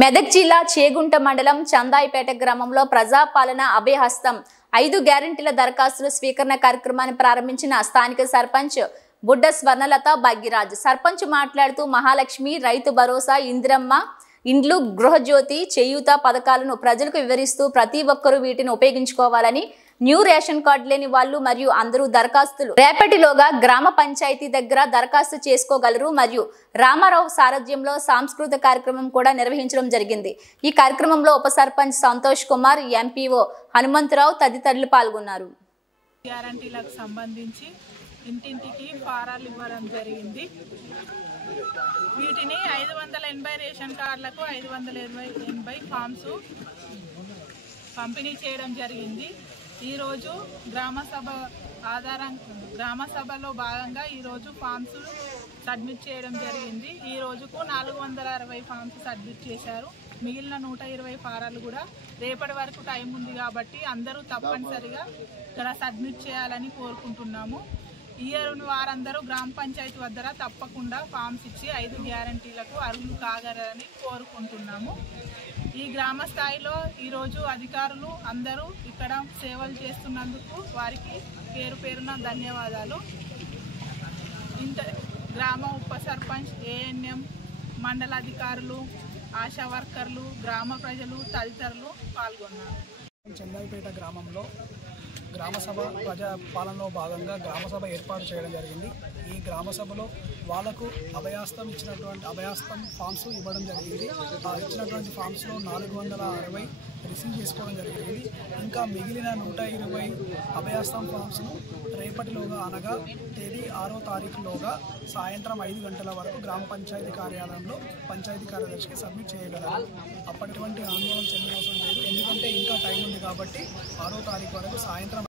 మెదక్ జిల్లా చేగుంట మండలం చందాయిపేట గ్రామంలో ప్రజాపాలన అభయహస్తం 5 గ్యారెంటీల దరఖాస్తుల స్వీకరణ కార్యక్రమాన్ని ప్రారంభించిన స్థానిక సర్పంచ్ బుడ్డ స్వర్ణలత భాగ్యరాజ్. సర్పంచ్ మాట్లాడుతూ మహాలక్ష్మి, రైతు భరోసా, ఇందిరమ్మ ఇండ్లు, గృహజ్యోతి, చేయూత పథకాలను ప్రజలకు వివరిస్తూ ప్రతి ఒక్కరూ వీటిని ఉపయోగించుకోవాలని, న్యూ రేషన్ కార్డు లేని వాళ్ళు మరియు అందరూ దరఖాస్తులు రేపటిలోగా గ్రామ పంచాయతీ దగ్గర దరఖాస్తు చేసుకోగలరు మరియు రామారావు సారథ్యంలో సాంస్కృతిక కార్యక్రమం కూడా నిర్వహించడం జరిగింది. ఈ కార్యక్రమంలో ఉప సర్పంచ్ సంతోష్ కుమార్, ఎంపీఓ హనుమంతరావు తదితరులు పాల్గొన్నారు. గ్యారెంటీలకు సంబంధించి ఇంటింటికి ఫారాలు ఇవ్వడం జరిగింది. వీటిని 580 రేషన్ కార్డులకు 580 ఫామ్స్ పంపిణీ చేయడం జరిగింది. ఈరోజు గ్రామ సభలో భాగంగా ఈరోజు ఫామ్స్ సబ్మిట్ చేయడం జరిగింది. ఈ రోజుకు 460 ఫామ్స్ సబ్మిట్ చేశారు. మిగిలిన 120 ఫారాలు కూడా రేపటి వరకు టైం ఉంది కాబట్టి అందరూ తప్పనిసరిగా ఇక్కడ సబ్మిట్ చేయాలని కోరుకుంటున్నాము. వారందరూ గ్రామ పంచాయతీ వద్ద తప్పకుండా ఫామ్స్ ఇచ్చి 5 గ్యారెంటీలకు అర్హులు కాగలరని కోరుకుంటున్నాము. ఈ గ్రామ స్థాయిలో ఈరోజు అధికారులు అందరూ ఇక్కడ సేవలు చేస్తున్నందుకు వారికి పేరు పేరున ధన్యవాదాలు. గ్రామ ఉప సర్పంచ్, ఏఎన్ఎం, మండల అధికారులు, ఆశా వర్కర్లు, గ్రామ ప్రజలు తదితరులు పాల్గొన్నారు. చందాయిపేట గ్రామంలో గ్రామసభ ప్రజాపాలనలో భాగంగా గ్రామసభ ఏర్పాటు చేయడం జరిగింది. ఈ గ్రామసభలో వాళ్ళకు అభయాస్తం ఫామ్స్ ఇవ్వడం జరిగింది. ఇచ్చినటువంటి ఫామ్స్లో 460 రిసీవ్ చేసుకోవడం జరిగింది. ఇంకా మిగిలిన 120 అభయాస్తం ఫామ్స్ను రేపటిలోగా, అనగా తేదీ 6వ తారీఖులోగా సాయంత్రం 5 గంటల వరకు గ్రామ పంచాయతీ కార్యాలయంలో పంచాయతీ కార్యదర్శికి సబ్మిట్ చేయగలరు. అప్పటివంటి ఆందోళన చెందవలసిన లేదు, ఎందుకంటే ఇంకా టైం ఉంది కాబట్టి 6వ తారీఖు వరకు సాయంత్రం